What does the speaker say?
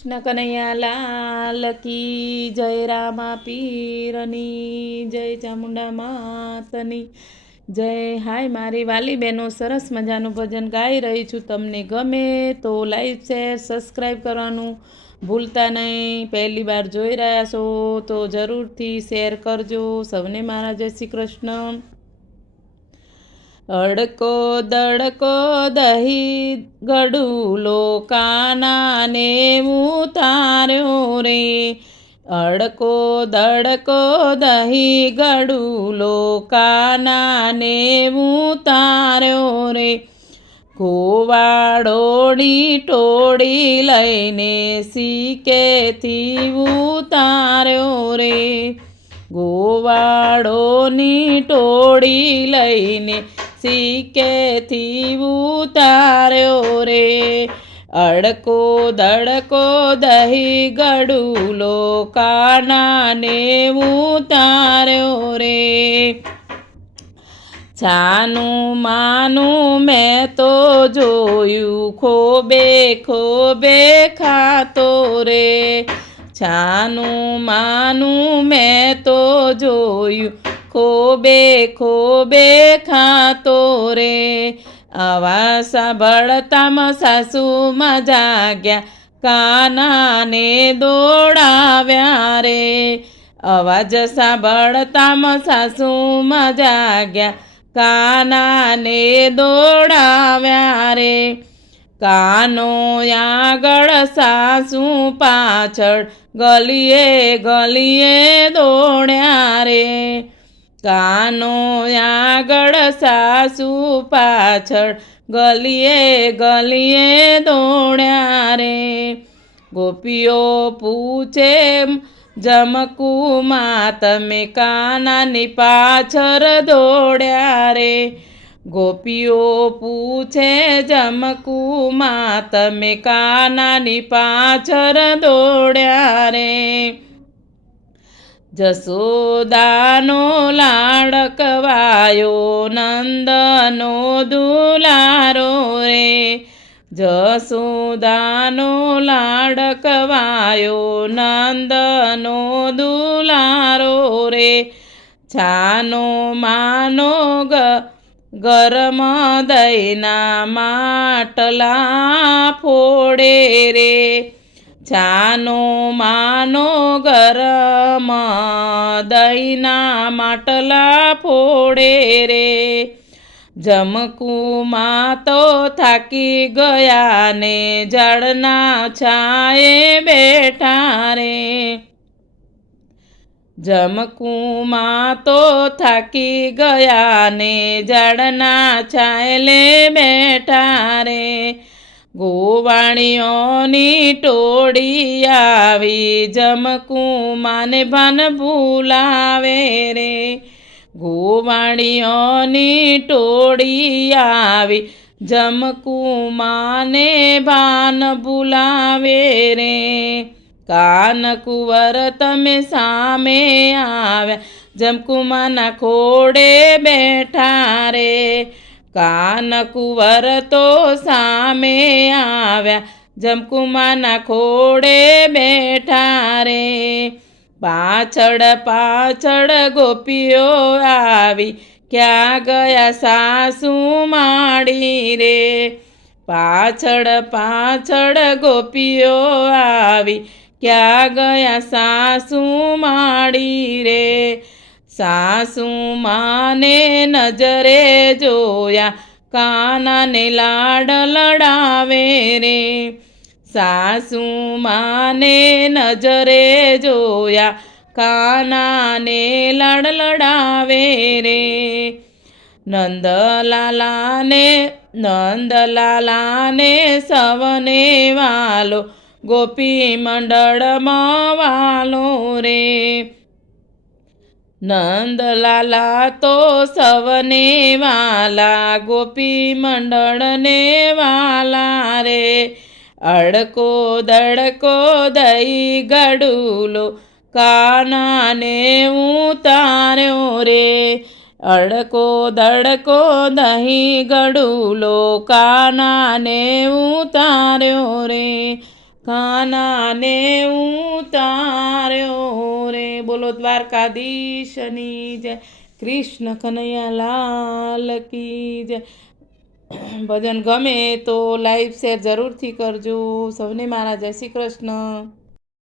કૃષ્ણ કનૈયા લાલ કી જય, રામા પીરની જય, ચામુંડા માતની જય. હાય મારી વાલી બહેનો, સરસ મજાનું ભજન ગાઈ રહી છું. તમને ગમે તો લાઈક શેર સબસ્ક્રાઈબ કરવાનું ભૂલતા નહીં. પહેલી વાર જોઈ રહ્યા છો તો જરૂરથી શેર કરજો. સૌને મારા જય શ્રી કૃષ્ણ. અડકો દડકો દહીં ગડુલો કાનાને ઉતાર્યો રે. અડકો દડકો દહીં ગડુલો કાનાને ઉતાર્યો રે. ગોવાળોની ટોળી લઈને શીકેથી ઉતાર્યો રે. ગોવાળોની ટોળી લઈને શીકેથી ઉતાર્યો રે. અડકો દડકો દહીં ગડુલો કાનાને ઉતાર્યો રે. છાનું માનું મેં તો જોયું ખોબે ખોબે ખાતો રે. છાનું માનું મેં તો જોયું ખોબે ખોબે ખાતો રે. આવા સાંભળતામાં સાસુમાં જાગ્યા કાનાને દોડાવ્યા રે. અવાજ સાંભળતામાં સાસુમાં જાગ્યા કાનાને દોડાવ્યા રે. કાનો આગળ સાસુ પાછળ ગલીએ ગલીએ દોડ્યા રે. કાનો આગળ સાસુ પાછળ ગલીએ ગલીએ દોડ્યા રે. ગોપીઓ પૂછે જમકુમાં તમે કાનાની પાછળ દોડ્યા રે. ગોપીઓ પૂછે જમકુમાં તમે કાનાની પાછળ દોડ્યા રે. જશોદાનો લાડકવાયો નંદનો દુલારો રે. જશોદાનો લાડકવાયો નંદનો દુલારો રે. છાનો માનો ગરમ દહીંના માટલા ફોડે રે. છાનો માનો ગરમ દહીંના માટલા ફોડે રે. જમકુમાં તો થાકી ગયા ને ઝાડના છાંયે બેઠા રે. જમકુમાં તો થાકી ગયા ને ઝાડના છાંયે બેઠા રે. ગોવાણીઓની ટોળી આવી જમકુમાને ભાન ભૂલાવે રે. ગોવાણીઓની ટોળી આવી જમકુમાને ભાન ભૂલાવે રે. કાનકુંવર તમે સામે આવ્યા જમકુમાના ખોડે બેઠા રે. કાનકુંવર તો સામે આવ્યા જમકુમાના ખોડે બેઠા રે. પાછળ પાછળ ગોપીઓ આવી ક્યાં ગયા સાસુ માડી રે. પાછળ પાછળ ગોપીઓ આવી ક્યાં ગયા સાસુ માડી રે. સાસુ માને નજરે જોયા કાનાને લાડ લડાવે રે. સાસુ માને નજરે જોયા કાનાને લાડ લડાવે રે. નંદલાલાને સવને વાલો ગોપી મંડળમાં વાલો રે. નંદલાલા તો સવને વાલા ગોપી મંડળને વાલા રે. અડકો દડકો દહીં ગડુલો કાનાને ઉતાર્યો રે. અડકો દડકો દહીં ગડુલો કાનાને ઉતાર્યો રે. કાનાને ઉતાર્યો રે. બોલો દ્વારકાધીશની જય. કૃષ્ણ કનૈયા લાલ કી જય. ભજન ગમે તો લાઈક શેર જરૂરથી કરજો. સૌને મારા જય શ્રી કૃષ્ણ.